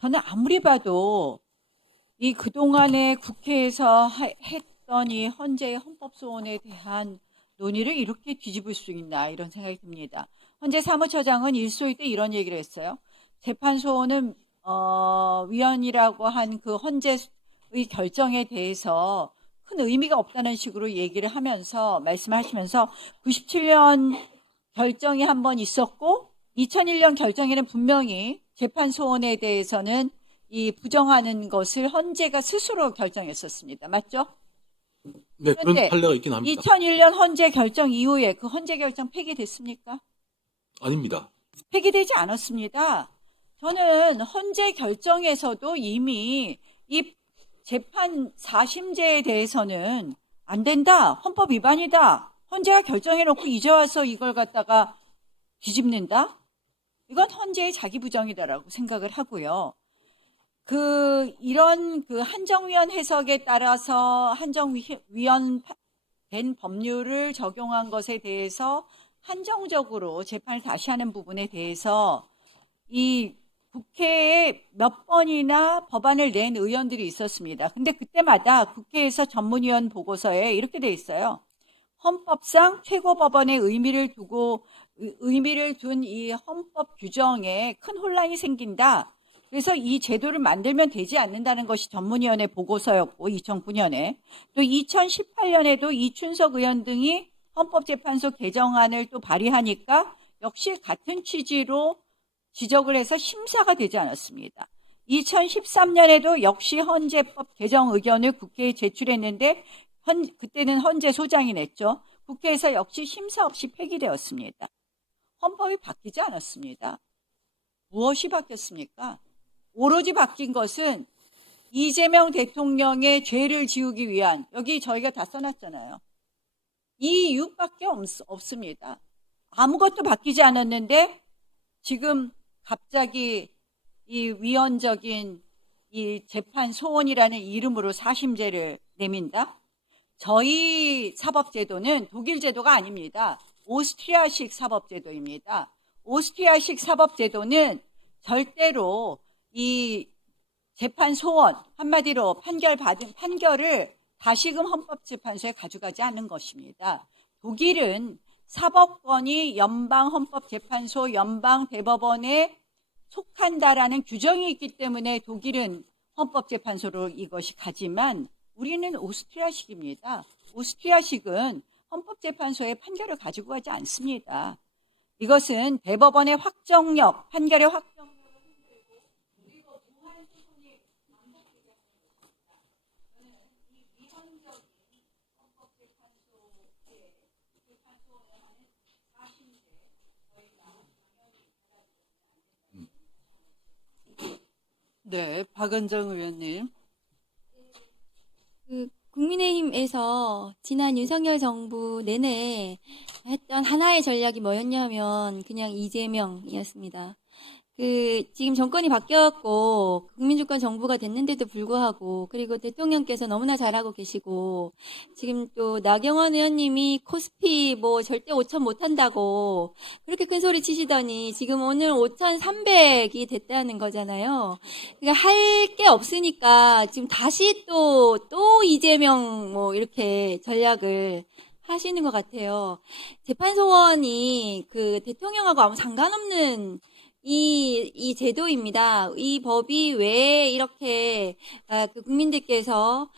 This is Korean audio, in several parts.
저는 아무리 봐도 이 그동안에 국회에서 했던 이 헌재의 헌법소원에 대한 논의를 이렇게 뒤집을 수 있나 이런 생각이 듭니다. 헌재 사무처장은 일소위 때 이런 얘기를 했어요. 재판소원은 위헌이라고 한 그 헌재의 결정에 대해서 큰 의미가 없다는 식으로 얘기를 하면서 말씀하시면서 97년 결정이 한 번 있었고 2001년 결정에는 분명히 재판소원에 대해서는 이 부정하는 것을 헌재가 스스로 결정했었습니다. 맞죠? 네, 그런 그런데 판례가 있긴 합니다. 2001년 헌재 결정 이후에 그 헌재 결정 폐기됐습니까? 아닙니다. 폐기되지 않았습니다. 저는 헌재 결정에서도 이미 이 재판 사심제에 대해서는 안 된다. 헌법 위반이다. 헌재가 결정해놓고 이제 와서 이걸 갖다가 뒤집는다? 이건 헌재의 자기 부정이다라고 생각을 하고요. 이런 한정위원 해석에 따라서 한정위원 된 법률을 적용한 것에 대해서 한정적으로 재판을 다시 하는 부분에 대해서 이 국회에 몇 번이나 법안을 낸 의원들이 있었습니다. 근데 그때마다 국회에서 전문위원 보고서에 이렇게 돼 있어요. 헌법상 최고법원의 의미를 둔 이 헌법 규정에 큰 혼란이 생긴다. 그래서 이 제도를 만들면 되지 않는다는 것이 전문위원회 보고서였고 2009년에 또 2018년에도 이춘석 의원 등이 헌법재판소 개정안을 또 발의하니까 역시 같은 취지로 지적을 해서 심사가 되지 않았습니다. 2013년에도 역시 헌재법 개정 의견을 국회에 제출했는데 그때는 헌재 소장이 냈죠. 국회에서 역시 심사 없이 폐기되었습니다. 헌법이 바뀌지 않았습니다. 무엇이 바뀌었습니까? 오로지 바뀐 것은 이재명 대통령의 죄를 지우기 위한, 여기 저희가 다 써놨잖아요. 이 이유밖에 없습니다. 아무것도 바뀌지 않았는데 지금 갑자기 이 위헌적인 이 재판 소원이라는 이름으로 사심제를 내민다? 저희 사법제도는 독일 제도가 아닙니다. 오스트리아식 사법제도입니다. 오스트리아식 사법제도는 절대로 이 재판 소원, 한마디로 판결을 다시금 헌법재판소에 가져가지 않는 것입니다. 독일은 사법권이 연방헌법재판소, 연방대법원에 속한다라는 규정이 있기 때문에 독일은 헌법재판소로 이것이 가지만 우리는 오스트리아식입니다. 오스트리아식은 헌법재판소에 판결을 가지고 가지 않습니다. 이것은 대법원의 확정력, 판결의 확정력을 흔들고 그리고 무한 소송이 반복되게 하는 것입니다. 저는 이 위헌적인 헌법재판소의 재판소원을 하는 사심제 저희가 당연히 받아들여야 안 된다. 네, 박은정 의원님. 국민의힘에서 지난 윤석열 정부 내내 했던 하나의 전략이 뭐였냐면 그냥 이재명이었습니다. 지금 정권이 바뀌었고 국민주권 정부가 됐는데도 불구하고 그리고 대통령께서 너무나 잘하고 계시고 지금 또 나경원 의원님이 코스피 뭐 절대 5천 못한다고 그렇게 큰 소리 치시더니 지금 오늘 5,300이 됐다는 거잖아요. 그러니까 할 게 없으니까 지금 다시 또 이재명 뭐 이렇게 전략을 하시는 것 같아요. 재판소원이 대통령하고 아무 상관없는 이 제도입니다. 이 법이 왜 이렇게 국민들께서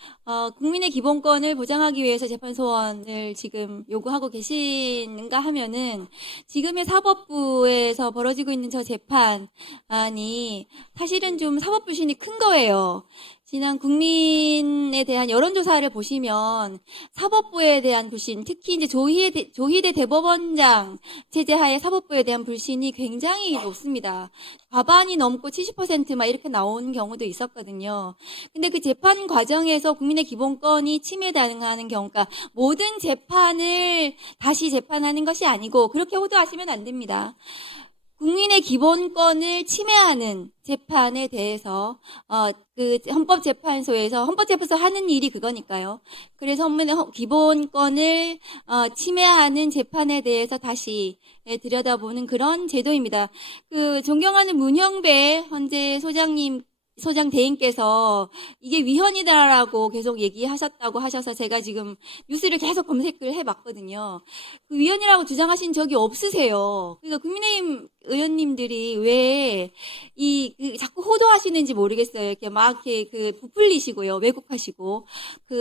국민의 기본권을 보장하기 위해서 재판소원을 지금 요구하고 계시는가 하면은 지금의 사법부에서 벌어지고 있는 저 재판이 사실은 좀 사법 불신이 큰 거예요. 지난 국민에 대한 여론조사를 보시면 사법부에 대한 불신, 특히 이제 조희대 대법원장 체제하에 사법부에 대한 불신이 굉장히 높습니다. 과반이 넘고 70% 막 이렇게 나오는 경우도 있었거든요. 근데 그 재판 과정에서 국민의 기본권이 침해당하는 경우가 모든 재판을 다시 재판하는 것이 아니고 그렇게 호도하시면 안 됩니다. 국민의 기본권을 침해하는 재판에 대해서 그 헌법재판소 하는 일이 그거니까요. 그래서 기본권을 침해하는 재판에 대해서 다시 들여다보는 그런 제도입니다. 그 존경하는 문형배 헌재 소장 대행께서 이게 위헌이다라고 계속 얘기하셨다고 하셔서 제가 지금 뉴스를 계속 검색을 해봤거든요. 그 위헌이라고 주장하신 적이 없으세요. 그러니까 국민의힘 의원님들이 왜 자꾸 호도하시는지 모르겠어요. 이렇게 막 이렇게 부풀리시고요, 왜곡하시고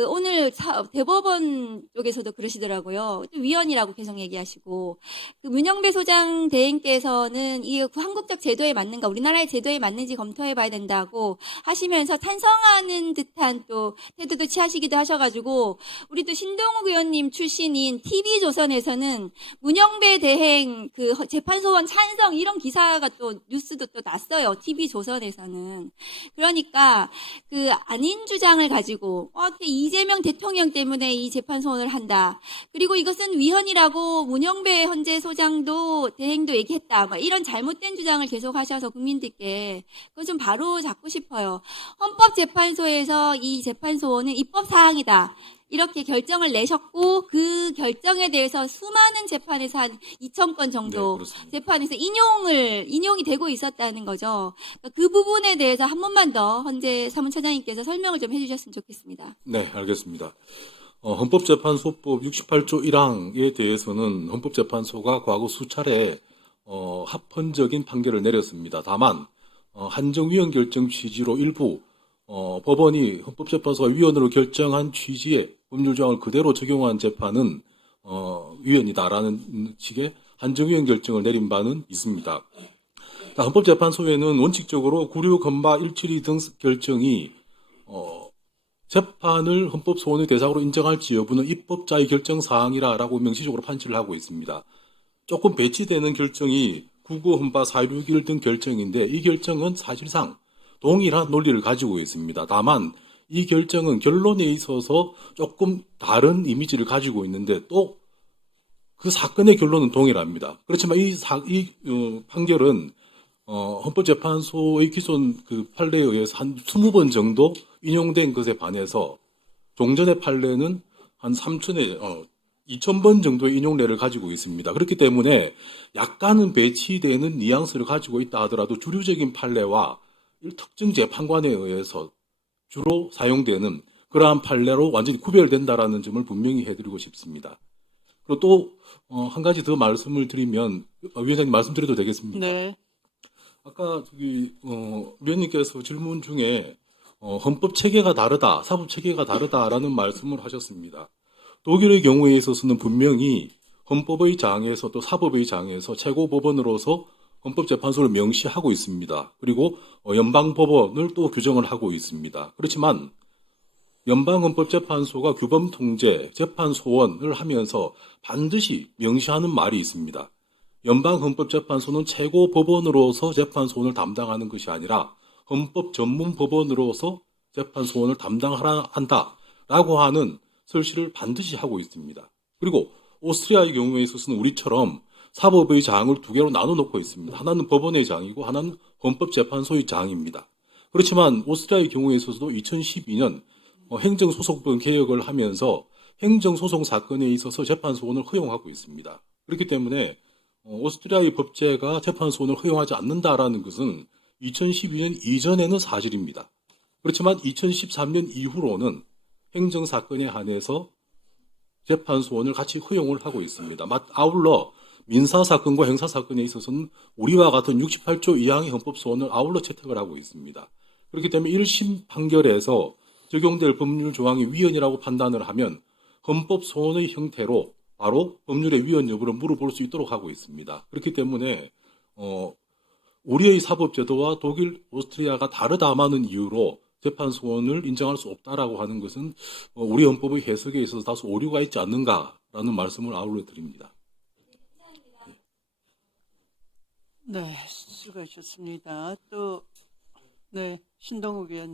오늘 대법원 쪽에서도 그러시더라고요. 또 위헌이라고 계속 얘기하시고 그 문영배 소장 대행께서는 이게 한국적 제도에 맞는가, 우리나라의 제도에 맞는지 검토해봐야 된다고 하시면서 찬성하는 듯한 또 태도도 취하시기도 하셔가지고 우리 또 신동욱 의원님 출신인 TV조선에서는 문영배 대행 그 재판소원 찬성 이런 기사가 또 뉴스도 또 났어요. TV조선에서는. 그러니까 그 아닌 주장을 가지고 이재명 대통령 때문에 이 재판소원을 한다. 그리고 이것은 위헌이라고 문영배 헌재 소장도 대행도 얘기했다. 막 이런 잘못된 주장을 계속 하셔서 국민들께 그건 좀 바로 잡고 싶어요. 헌법재판소에서 이 재판소원은 입법사항이다. 이렇게 결정을 내셨고 그 결정에 대해서 수많은 재판에서 한 2,000건 정도 그렇습니다. 재판에서 인용이 되고 있었다는 거죠. 그 부분에 대해서 한 번만 더 헌재 사무처장님께서 설명을 좀 해주셨으면 좋겠습니다. 네, 알겠습니다. 헌법재판소법 68조 1항에 대해서는 헌법재판소가 과거 수차례 합헌적인 판결을 내렸습니다. 다만 한정위헌 결정 취지로 일부 법원이 헌법재판소가 위헌으로 결정한 취지의 법률조항을 그대로 적용한 재판은 위헌이다라는 식의 한정위헌 결정을 내린 바는 있습니다. 헌법재판소에는 원칙적으로 구류, 건바, 172 등 결정이 재판을 헌법소원의 대상으로 인정할지 여부는 입법자의 결정사항이라고 명시적으로 판시를 하고 있습니다. 조금 배치되는 결정이 구고, 헌바, 461 등 결정인데 이 결정은 사실상 동일한 논리를 가지고 있습니다. 다만 이 결정은 결론에 있어서 조금 다른 이미지를 가지고 있는데 또 그 사건의 결론은 동일합니다. 그렇지만 이 판결은 헌법재판소의 기존 그 판례에 의해서 한 20번 정도 인용된 것에 반해서 종전의 판례는 한 2,000번 정도의 인용례를 가지고 있습니다. 그렇기 때문에 약간은 배치되는 뉘앙스를 가지고 있다 하더라도 주류적인 판례와 특정 재판관에 의해서 주로 사용되는 그러한 판례로 완전히 구별된다라는 점을 분명히 해드리고 싶습니다. 그리고 또 한 가지 더 말씀을 드리면 위원장님 말씀드려도 되겠습니까? 네. 아까 위원님께서 질문 중에 헌법 체계가 다르다, 사법 체계가 다르다라는 말씀을 하셨습니다. 독일의 경우에 있어서는 분명히 헌법의 장에서 또 사법의 장에서 최고법원으로서 헌법재판소를 명시하고 있습니다. 그리고 연방법원을 또 규정을 하고 있습니다. 그렇지만 연방헌법재판소가 규범통제, 재판소원을 하면서 반드시 명시하는 말이 있습니다. 연방헌법재판소는 최고법원으로서 재판소원을 담당하는 것이 아니라 헌법전문법원으로서 재판소원을 담당하라 한다라고 하는 설치를 반드시 하고 있습니다. 그리고 오스트리아의 경우에 있어서는 우리처럼 사법의 장을 두 개로 나눠 놓고 있습니다. 하나는 법원의 장이고 하나는 헌법재판소의 장입니다. 그렇지만 오스트리아의 경우에 있어서도 2012년 행정소송법 개혁을 하면서 행정소송 사건에 있어서 재판소원을 허용하고 있습니다. 그렇기 때문에 오스트리아의 법제가 재판소원을 허용하지 않는다라는 것은 2012년 이전에는 사실입니다. 그렇지만 2013년 이후로는 행정사건에 한해서 재판소원을 같이 허용을 하고 있습니다. 아울러 민사사건과 형사사건에 있어서는 우리와 같은 68조 2항의 헌법소원을 아울러 채택을 하고 있습니다. 그렇기 때문에 1심 판결에서 적용될 법률 조항이 위헌이라고 판단을 하면 헌법소원의 형태로 바로 법률의 위헌 여부를 물어볼 수 있도록 하고 있습니다. 그렇기 때문에 우리의 사법제도와 독일, 오스트리아가 다르다마는 이유로 재판소원을 인정할 수 없다라고 하는 것은 우리 헌법의 해석에 있어서 다소 오류가 있지 않는가라는 말씀을 아울러 드립니다. 네, 수고하셨습니다. 또, 네, 신동욱 의원님.